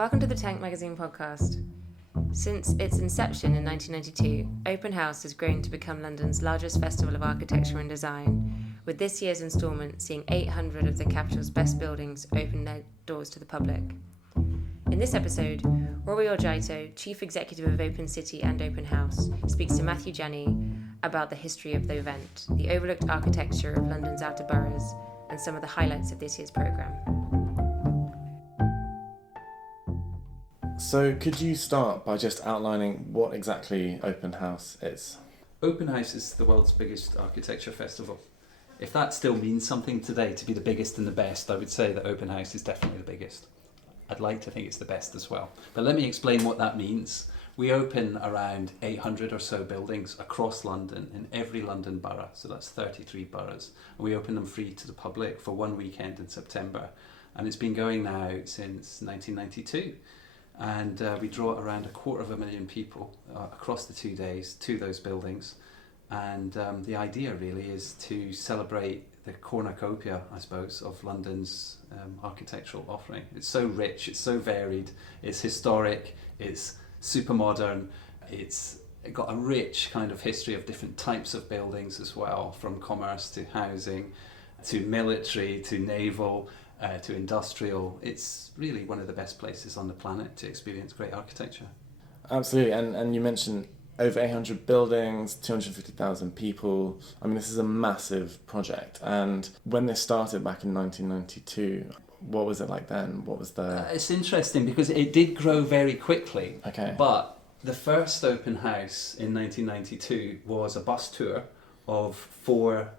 Welcome to the Tank Magazine podcast. Since its inception in 1992, Open House has grown to become London's largest festival of architecture and design, with this year's instalment seeing 800 of the capital's best buildings open their doors to the public. In this episode, Rory Olcayto, Chief Executive of Open City and Open House, speaks to Matthew Janney about the history of the event, the overlooked architecture of London's outer boroughs, and some of the highlights of this year's programme. So could you start by just outlining what exactly Open House is? Open House is the world's biggest architecture festival. If that still means something today, to be the biggest and the best, I would say that Open House is definitely the biggest. I'd like to think it's the best as well. But let me explain what that means. We open around 800 or so buildings across London, in every London borough, so that's 33 boroughs. And we open them free to the public for one weekend in September. And it's been going now since 1992. And we draw around 250,000 people across the 2 days to those buildings. And the idea really is to celebrate the cornucopia, I suppose, of London's architectural offering. It's so rich, it's so varied, it's historic, it's super modern, it's got a rich kind of history of different types of buildings as well, from commerce to housing, to military, to naval, to industrial. It's really one of the best places on the planet to experience great architecture. Absolutely, and you mentioned over 800 buildings, 250,000 people. I mean, this is a massive project. And when this started back in 1992, what was it like then? What was the... It's interesting because it did grow very quickly. Okay. But the first open house in 1992 was a bus tour of 4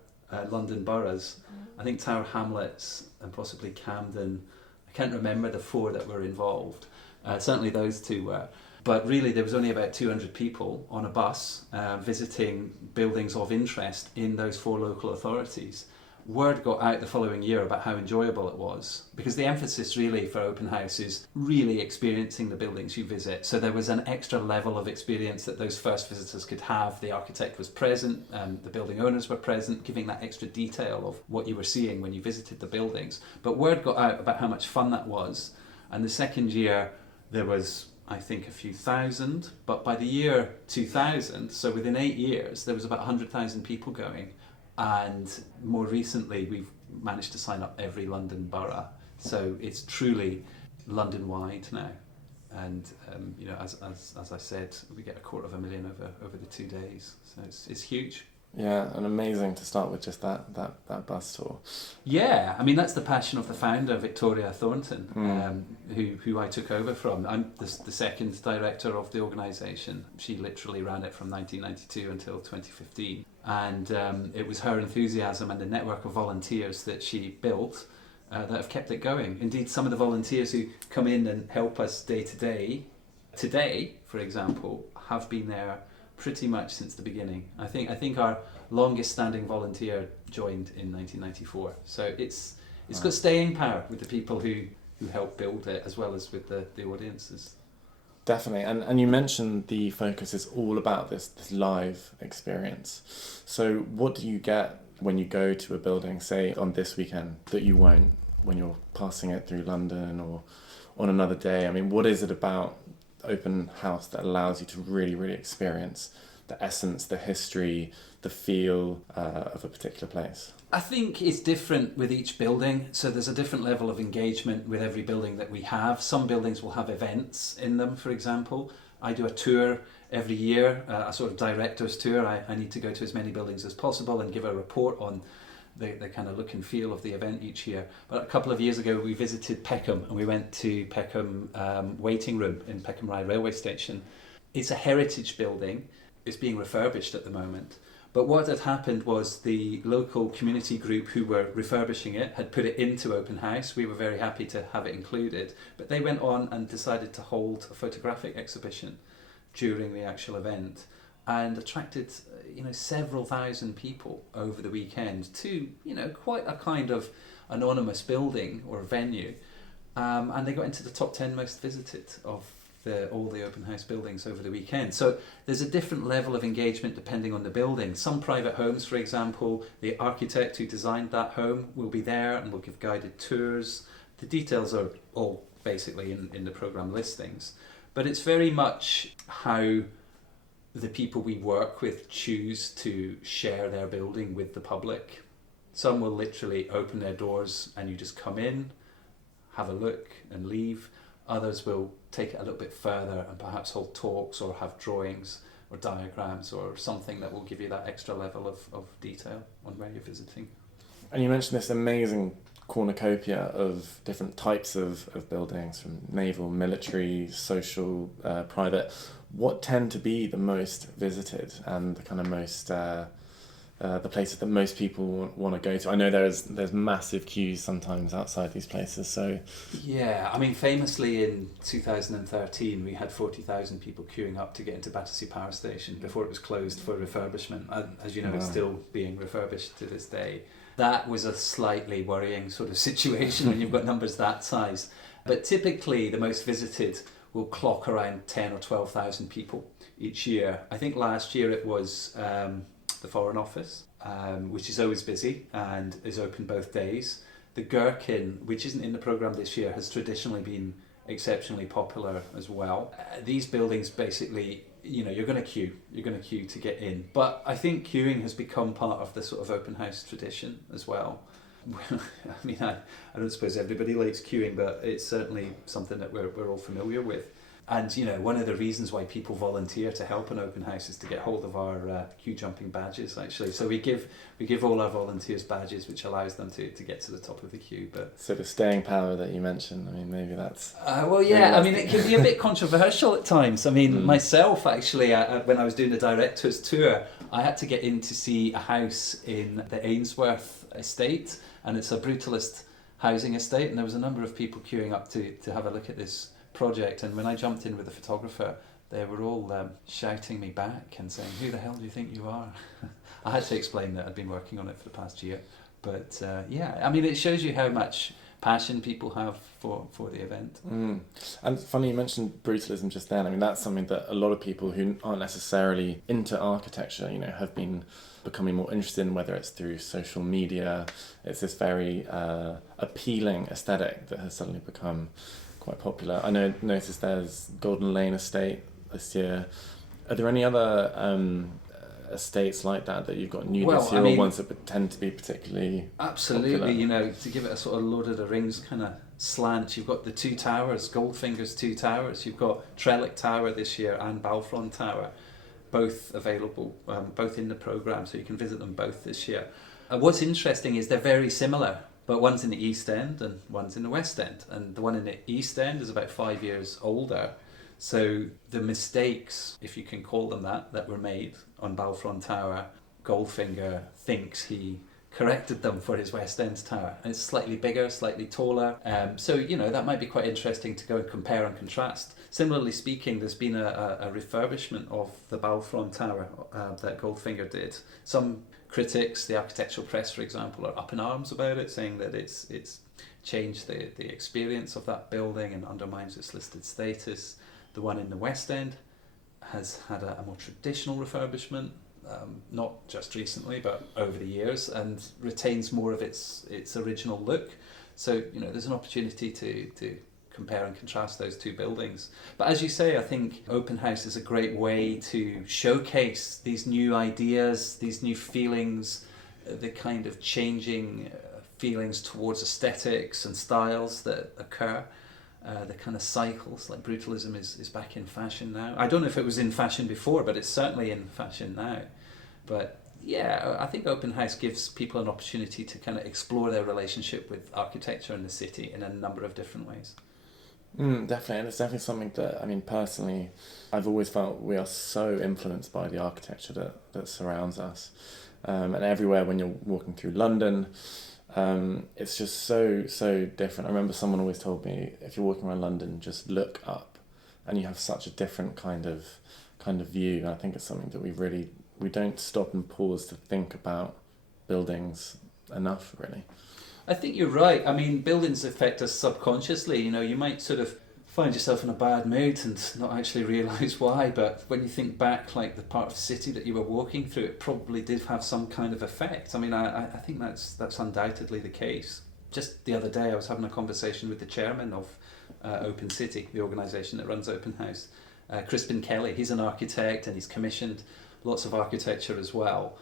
London boroughs. I think Tower Hamlets and possibly Camden. I can't remember the 4 that were involved. Certainly those 2 were. But really there was only about 200 people on a bus visiting buildings of interest in those 4 local authorities. Word got out the following year about how enjoyable it was, because the emphasis really for Open House is really experiencing the buildings you visit. So there was an extra level of experience that those first visitors could have. The architect was present, the building owners were present, giving that extra detail of what you were seeing when you visited the buildings. But word got out about how much fun that was. And the second year there was, I think, a few thousand, but by the year 2000, so within 8 years, there was about 100,000 people going. And more recently, we've managed to sign up every London borough. So it's truly London-wide now. And, as I said, we get 250,000 over the 2 days. So it's huge. Yeah, and amazing to start with just that bus tour. Yeah, I mean, that's the passion of the founder, Victoria Thornton, who I took over from. I'm the second director of the organisation. She literally ran it from 1992 until 2015. And it was her enthusiasm and the network of volunteers that she built that have kept it going. Indeed, some of the volunteers who come in and help us day to day, today, for example, have been there pretty much since the beginning. I think our longest standing volunteer joined in 1994. So it's got staying power with the people who help build it, as well as with the audiences. Definitely, and you mentioned the focus is all about this live experience. So what do you get when you go to a building, say on this weekend, that you won't when you're passing it through London or on another day? I mean, what is it about Open House that allows you to really, really experience the essence, the history, the feel of a particular place? I think it's different with each building. So there's a different level of engagement with every building that we have. Some buildings will have events in them, for example. I do a tour every year, a sort of director's tour. I need to go to as many buildings as possible and give a report on the kind of look and feel of the event each year. But a couple of years ago we visited Peckham, and we went to Peckham waiting room in Peckham Rye railway station. It's a heritage building. It's being refurbished at the moment. But what had happened was the local community group who were refurbishing it had put it into Open House. We were very happy to have it included. But they went on and decided to hold a photographic exhibition during the actual event, and attracted several thousand people over the weekend to quite a kind of anonymous building or venue, and they got into the top 10 most visited of all the Open House buildings over the weekend. So there's a different level of engagement depending on the building. Some private homes, for example, the architect who designed that home will be there and will give guided tours. The details are all basically in the programme listings. But it's very much how the people we work with choose to share their building with the public. Some will literally open their doors and you just come in, have a look and leave. Others will take it a little bit further and perhaps hold talks or have drawings or diagrams or something that will give you that extra level of detail on where you're visiting. And you mentioned this amazing cornucopia of different types of buildings, from naval, military, social, private. What tend to be the most visited and the kind of most the places that most people want to go to? I know there's massive queues sometimes outside these places. So yeah, I mean, famously in 2013 we had 40,000 people queuing up to get into Battersea Power Station before it was closed for refurbishment. And as you know, it's still being refurbished to this day. That was a slightly worrying sort of situation when you've got numbers that size. But typically the most visited will clock around 10 or 12,000 people each year. I think last year it was the Foreign Office, which is always busy and is open both days. The Gherkin, which isn't in the programme this year, has traditionally been exceptionally popular as well. These buildings basically, you know, you're going to queue to get in. But I think queuing has become part of the sort of open house tradition as well. I mean, I don't suppose everybody likes queuing, but it's certainly something that we're all familiar with. And, you know, one of the reasons why people volunteer to help an open house is to get hold of our queue jumping badges, actually. So we give all our volunteers badges, which allows them to get to the top of the queue. But so the staying power that you mentioned, I mean, maybe that's... well, yeah, I mean, it can be a bit controversial at times. I mean, myself, actually, when I was doing the director's tour, I had to get in to see a house in the Ainsworth estate, and it's a brutalist housing estate, and there was a number of people queuing up to have a look at this project. And when I jumped in with the photographer, they were all shouting me back and saying, "Who the hell do you think you are?" I had to explain that I'd been working on it for the past year. But yeah, I mean, it shows you how much passion people have for the event. And funny you mentioned brutalism just then. I mean, that's something that a lot of people who aren't necessarily into architecture, you know, have been becoming more interested in, whether it's through social media. It's this very appealing aesthetic that has suddenly become quite popular. I noticed there's Golden Lane Estate this year. Are there any other estates like that you've got new this year, or ones that tend to be particularly absolutely popular? You know, to give it a sort of Lord of the Rings kind of slant, you've got the two towers, Goldfinger's two towers. You've got Trellick Tower this year and Balfron Tower, both available, both in the programme, so you can visit them both this year. What's interesting is they're very similar, but one's in the East End and one's in the West End. And the one in the East End is about 5 years older. So the mistakes, if you can call them that were made on Balfron Tower, Goldfinger thinks he corrected them for his West End tower. And it's slightly bigger, slightly taller. So, you know, that might be quite interesting to go and compare and contrast. Similarly speaking, there's been a refurbishment of the Balfron Tower that Goldfinger did. Some critics, the Architectural Press, for example, are up in arms about it, saying that it's changed the experience of that building and undermines its listed status. The one in the West End has had a more traditional refurbishment, not just recently, but over the years, and retains more of its original look. So, you know, there's an opportunity to compare and contrast those two buildings. But as you say, I think open house is a great way to showcase these new ideas, these new feelings, the kind of changing feelings towards aesthetics and styles that occur. The kind of cycles, like brutalism is back in fashion now. I don't know if it was in fashion before, but it's certainly in fashion now. But yeah, I think open house gives people an opportunity to kind of explore their relationship with architecture and the city in a number of different ways. Definitely, and it's definitely something that, I mean, personally, I've always felt we are so influenced by the architecture that surrounds us. And everywhere when you're walking through London, it's just so different. I remember someone always told me, if you're walking around London, just look up, and you have such a different kind of view. And I think it's something that we don't stop and pause to think about buildings enough, really. I think you're right. I mean, buildings affect us subconsciously. You know, you might sort of find yourself in a bad mood and not actually realise why, but when you think back, like the part of the city that you were walking through, it probably did have some kind of effect. I mean, I think that's undoubtedly the case. Just the other day I was having a conversation with the chairman of Open City, the organisation that runs Open House, Crispin Kelly. He's an architect and he's commissioned lots of architecture as well.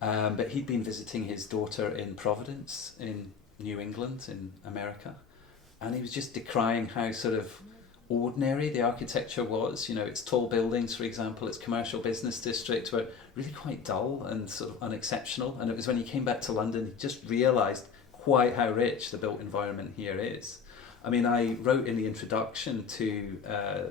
But he'd been visiting his daughter in Providence in New England in America, and he was just decrying how sort of ordinary the architecture was. You know, its tall buildings, for example, its commercial business district were really quite dull and sort of unexceptional. And it was when he came back to London he just realised quite how rich the built environment here is. I mean, I wrote in the introduction to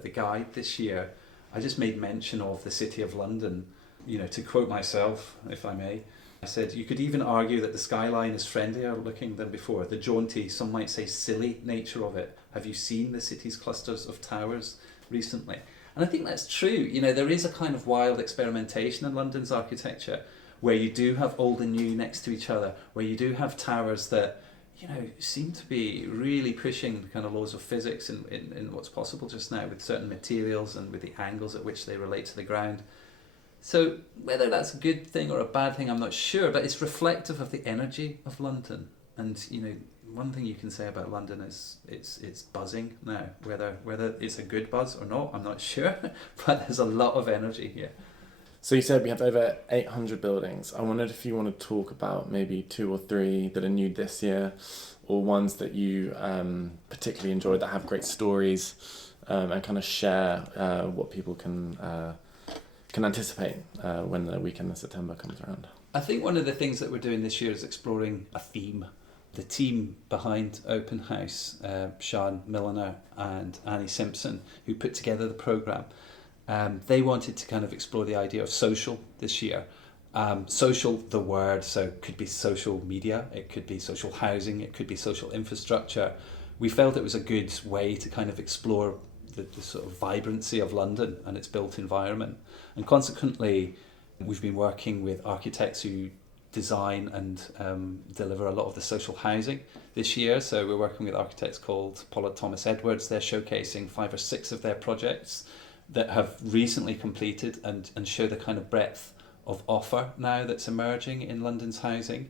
the guide this year, I just made mention of the City of London, you know, to quote myself, if I may. I said, you could even argue that the skyline is friendlier looking than before. The jaunty, some might say silly nature of it. Have you seen the city's clusters of towers recently? And I think that's true. You know, there is a kind of wild experimentation in London's architecture where you do have old and new next to each other, where you do have towers that, you know, seem to be really pushing the kind of laws of physics in what's possible just now with certain materials and with the angles at which they relate to the ground. So whether that's a good thing or a bad thing, I'm not sure, but it's reflective of the energy of London. And, you know, one thing you can say about London is it's buzzing now. Whether it's a good buzz or not, I'm not sure, but there's a lot of energy here. So you said we have over 800 buildings. I wondered if you want to talk about maybe 2 or 3 that are new this year, or ones that you particularly enjoyed that have great stories, and kind of share what people can anticipate when the weekend of September comes around. I think one of the things that we're doing this year is exploring a theme. The team behind Open House, Sian Milliner and Annie Simpson, who put together the programme, they wanted to kind of explore the idea of social this year. Social, the word, so it could be social media, it could be social housing, it could be social infrastructure. We felt it was a good way to kind of explore the sort of vibrancy of London and its built environment. And consequently, we've been working with architects who design and deliver a lot of the social housing this year. So we're working with architects called Pollard Thomas Edwards. They're showcasing 5 or 6 of their projects that have recently completed and show the kind of breadth of offer now that's emerging in London's housing.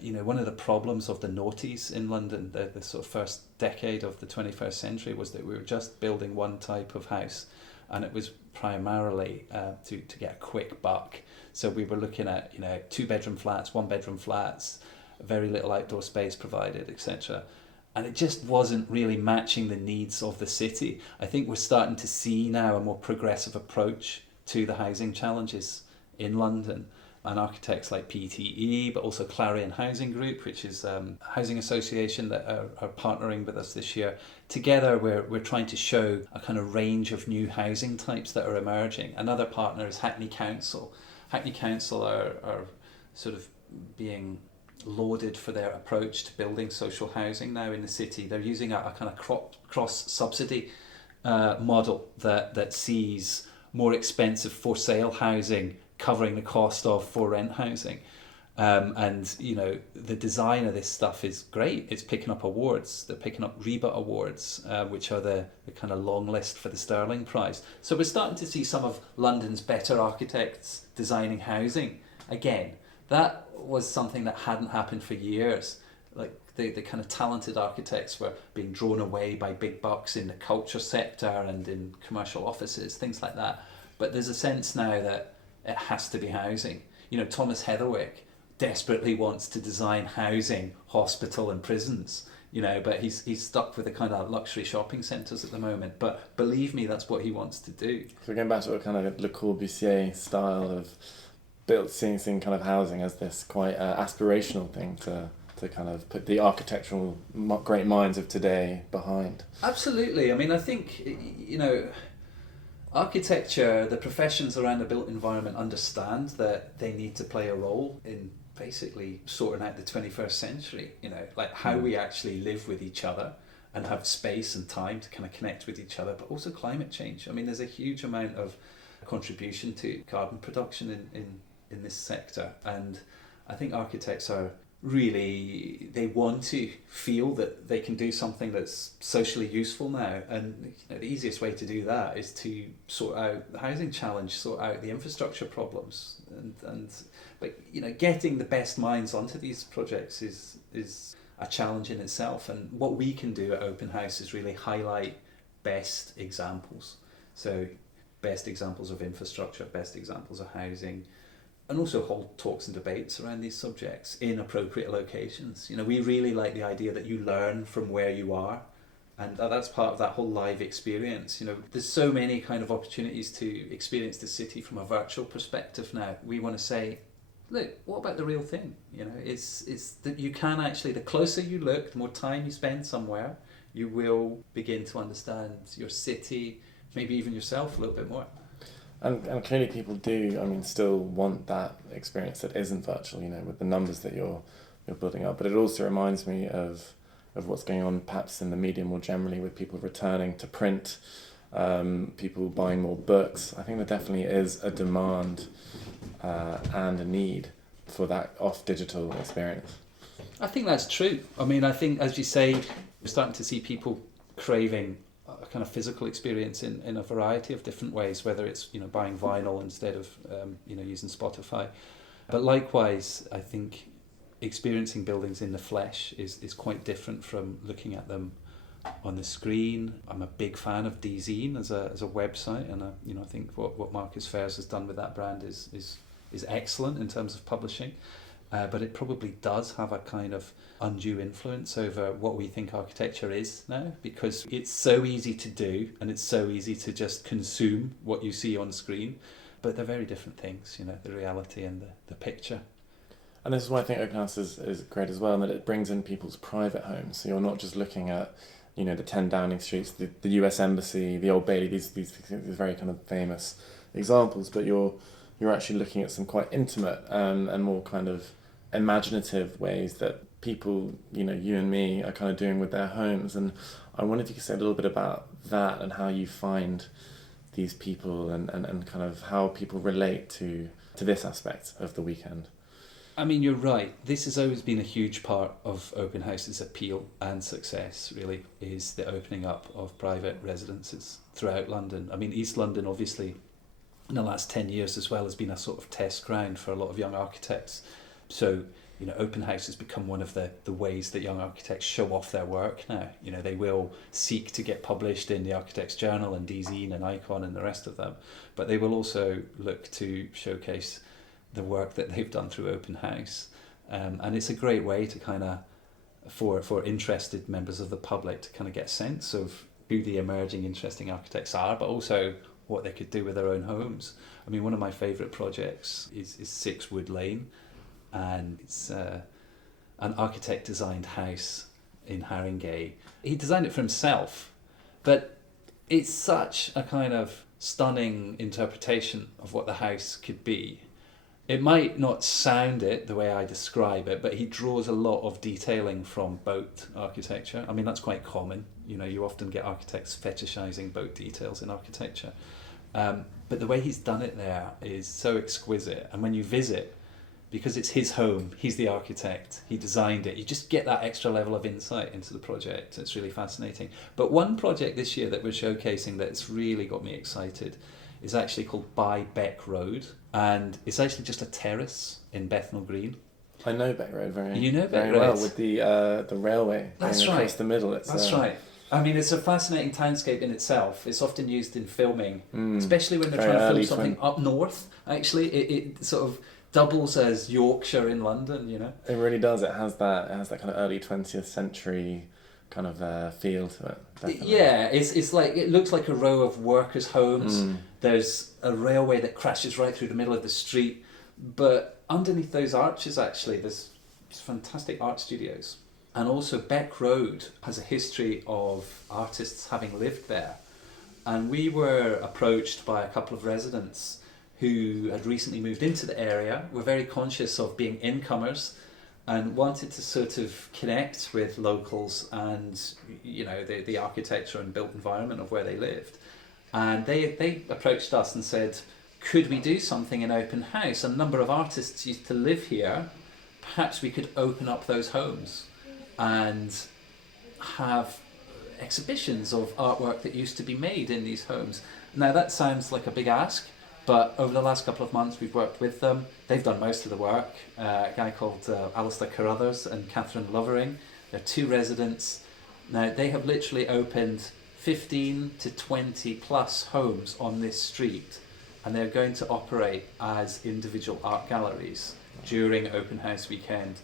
You know, one of the problems of the noughties in London, the sort of first decade of the 21st century, was that we were just building one type of house, and it was primarily to get a quick buck. So we were looking at, you know, 2-bedroom flats, 1-bedroom flats, very little outdoor space provided, etc. And it just wasn't really matching the needs of the city. I think we're starting to see now a more progressive approach to the housing challenges in London. And architects like PTE, but also Clarion Housing Group, which is a housing association that are partnering with us this year. Together, we're trying to show a kind of range of new housing types that are emerging. Another partner is Hackney Council. Hackney Council are sort of being lauded for their approach to building social housing now in the city. They're using a kind of cross-subsidy model that sees more expensive for sale housing covering the cost of for rent housing. And, you know, the design of this stuff is great. It's picking up awards. They're picking up REBA awards, which are the kind of long list for the Sterling Prize. So we're starting to see some of London's better architects designing housing again. That was something that hadn't happened for years. Like the kind of talented architects were being drawn away by big bucks in the culture sector and in commercial offices, things like that. But there's a sense now that it has to be housing. You know, Thomas Heatherwick desperately wants to design housing, hospital and prisons, you know, but he's stuck with the kind of luxury shopping centres at the moment. But believe me, that's what he wants to do. So going back to a kind of Le Corbusier style of seeing kind of housing as this quite aspirational thing to kind of put the architectural great minds of today behind. Absolutely. I mean, I think, you know, architecture, the professions around the built environment understand that they need to play a role in basically sorting out the 21st century, you know, like how we actually live with each other and have space and time to kind of connect with each other, but also climate change. I mean, there's a huge amount of contribution to carbon production in this sector, and I think architects are really, they want to feel that they can do something that's socially useful now, and you know, the easiest way to do that is to sort out the housing challenge, sort out the infrastructure problems, but you know, getting the best minds onto these projects is a challenge in itself. And what we can do at Open House is really highlight best examples. So best examples of infrastructure, best examples of housing, and also hold talks and debates around these subjects in appropriate locations. You know, we really like the idea that you learn from where you are, and that's part of that whole live experience. You know, there's so many kind of opportunities to experience the city from a virtual perspective now. We want to say, look, what about the real thing? You know, it's that you can actually, the closer you look, the more time you spend somewhere, you will begin to understand your city, maybe even yourself a little bit more. And clearly people do, I mean, still want that experience that isn't virtual, you know, with the numbers that you're building up. But it also reminds me of what's going on perhaps in the media more generally, with people returning to print, people buying more books. I think there definitely is a demand and a need for that off-digital experience. I think that's true. I mean, I think, as you say, we're starting to see people craving a kind of physical experience in a variety of different ways, whether it's, you know, buying vinyl instead of using Spotify. But likewise, I think experiencing buildings in the flesh is quite different from looking at them on the screen. I'm a big fan of DZine as a website, and I think what Marcus Fairs has done with that brand is excellent in terms of publishing. But it probably does have a kind of undue influence over what we think architecture is now, because it's so easy to do and it's so easy to just consume what you see on screen. But they're very different things, you know, the reality and the picture. And this is why I think Open House is great as well, and that it brings in people's private homes. So you're not just looking at, you know, the 10 Downing Streets, the US Embassy, the Old Bailey, these very kind of famous examples, but you're actually looking at some quite intimate and more kind of imaginative ways that people, you know, you and me are kind of doing with their homes. And I wondered if you could say a little bit about that and how you find these people and kind of how people relate to this aspect of the weekend. I mean, you're right. This has always been a huge part of Open House's appeal and success, really, is the opening up of private residences throughout London. I mean, East London, obviously, in the last 10 years as well, has been a sort of test ground for a lot of young architects. So, you know, Open House has become one of the ways that young architects show off their work now. You know, they will seek to get published in the Architect's Journal and DZine and Icon and the rest of them, but they will also look to showcase the work that they've done through Open House. And it's a great way to kind of, for interested members of the public to kind of get a sense of who the emerging interesting architects are, but also what they could do with their own homes. I mean, one of my favourite projects is 6 Wood Lane, and it's an architect designed house in Haringey. He designed it for himself, but it's such a kind of stunning interpretation of what the house could be. It might not sound it the way I describe it, but he draws a lot of detailing from boat architecture. I mean, that's quite common. You know, you often get architects fetishizing boat details in architecture. But the way he's done it there is so exquisite. And when you visit, because it's his home, he's the architect, he designed it, you just get that extra level of insight into the project. It's really fascinating. But one project this year that we're showcasing that's really got me excited is actually called By Beck Road, and it's actually just a terrace in Bethnal Green. I know Beck Road very Beck well, Road? with the railway That's going right. across the middle. That's right. I mean, it's a fascinating townscape in itself. It's often used in filming, especially when they're Very trying to film early something up north. Actually, it sort of doubles as Yorkshire in London, you know. It really does. It has that kind of early 20th century kind of feel to it. Definitely. Yeah, it's like, it looks like a row of workers' homes. There's a railway that crashes right through the middle of the street, but underneath those arches, actually, there's fantastic art studios. And also Beck Road has a history of artists having lived there. And we were approached by a couple of residents who had recently moved into the area, were very conscious of being incomers and wanted to sort of connect with locals and, you know, the architecture and built environment of where they lived. And they approached us and said, could we do something in Open House? A number of artists used to live here. Perhaps we could open up those homes and have exhibitions of artwork that used to be made in these homes. Now that sounds like a big ask, but over the last couple of months we've worked with them. They've done most of the work. A guy called Alistair Carruthers and Catherine Lovering There are 2 residents. Now, they have literally opened 15 to 20 plus homes on this street, and they're going to operate as individual art galleries during open house weekend.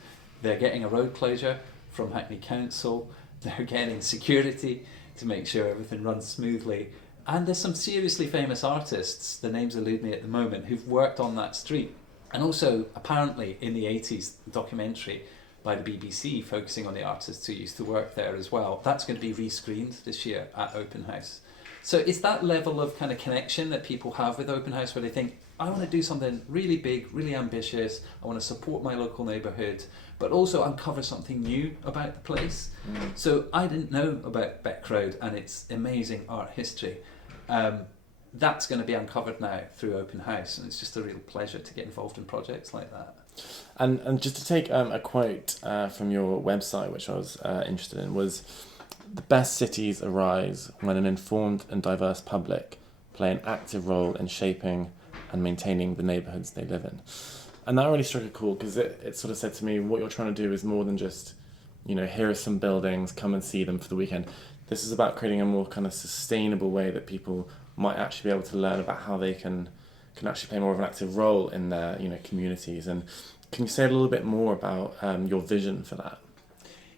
They're getting a road closure from Hackney Council. They're getting security to make sure everything runs smoothly. And there's some seriously famous artists, the names elude me at the moment, who've worked on that street. And also, apparently, in the 80s, a documentary by the BBC focusing on the artists who used to work there as well. That's going to be rescreened this year at Open House. So it's that level of kind of connection that people have with Open House where they think, I want to do something really big, really ambitious. I want to support my local neighbourhood, but also uncover something new about the place. So I didn't know about Beckroad and its amazing art history. That's going to be uncovered now through Open House, and it's just a real pleasure to get involved in projects like that. And just to take a quote from your website, which I was interested in, was, "The best cities arise when an informed and diverse public play an active role in shaping and maintaining the neighbourhoods they live in." And that really struck a chord, because it sort of said to me, what you're trying to do is more than just, here are some buildings, come and see them for the weekend. This is about creating a more kind of sustainable way that people might actually be able to learn about how they can actually play more of an active role in their communities. And can you say a little bit more about your vision for that?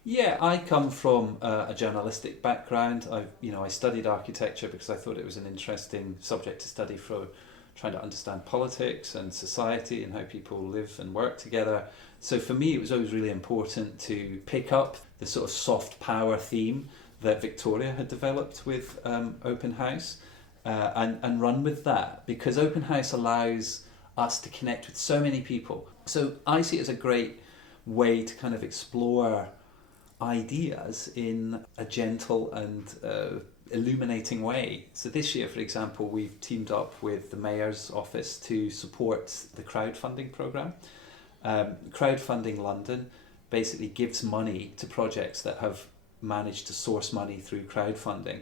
Yeah, I come from a journalistic background. I studied architecture because I thought it was an interesting subject to study for trying to understand politics and society and how people live and work together. So for me, it was always really important to pick up the sort of soft power theme that Victoria had developed with Open House and run with that, because Open House allows us to connect with so many people. So I see it as a great way to kind of explore ideas in a gentle and illuminating way. So this year, for example, we've teamed up with the Mayor's Office to support the crowdfunding programme. Crowdfunding London basically gives money to projects that have managed to source money through crowdfunding.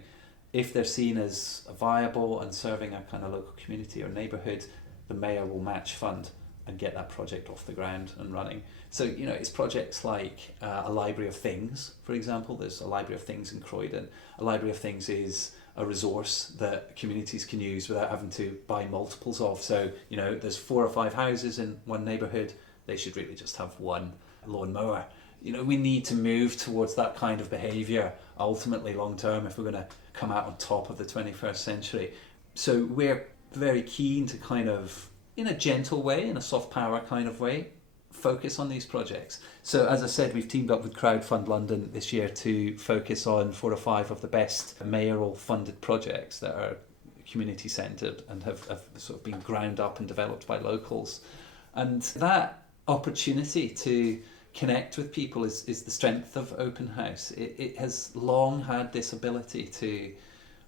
If they're seen as viable and serving a kind of local community or neighbourhood, the Mayor will match fund and get that project off the ground and running. So, it's projects like a Library of Things, for example. There's a Library of Things in Croydon. A Library of Things is a resource that communities can use without having to buy multiples of. So, there's 4 or 5 houses in one neighbourhood. They should really just have one lawnmower. We need to move towards that kind of behaviour ultimately long term if we're going to come out on top of the 21st century. So we're very keen to kind of, in a gentle way, in a soft power kind of way, focus on these projects. So as I said, we've teamed up with Crowdfund London this year to focus on 4 or 5 of the best mayoral funded projects that are community centred and have sort of been ground up and developed by locals. And that opportunity to connect with people is the strength of Open House. It has long had this ability to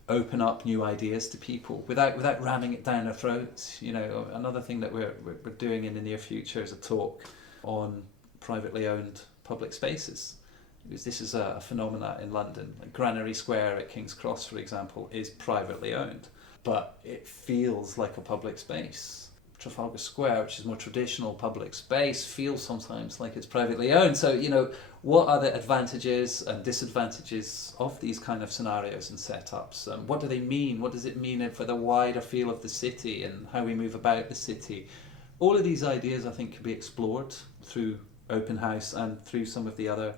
open up new ideas to people without ramming it down their throats. Another thing that we're doing in the near future is a talk on privately owned public spaces, because this is a phenomena in London. Like Granary Square at King's Cross, for example, is privately owned, but it feels like a public space. Trafalgar Square, which is more traditional public space, feels sometimes like it's privately owned. So, what are the advantages and disadvantages of these kind of scenarios and setups? What do they mean? What does it mean for the wider feel of the city and how we move about the city? All of these ideas, I think, can be explored through Open House and through some of the other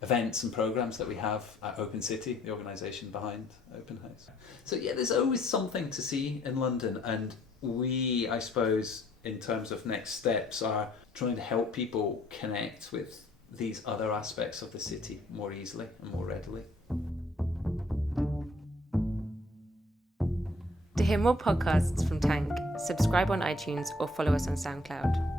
events and programs that we have at Open City, the organisation behind Open House. So yeah, there's always something to see in London, and we, I suppose, in terms of next steps, are trying to help people connect with these other aspects of the city more easily and more readily. To hear more podcasts from Tank, subscribe on iTunes or follow us on SoundCloud.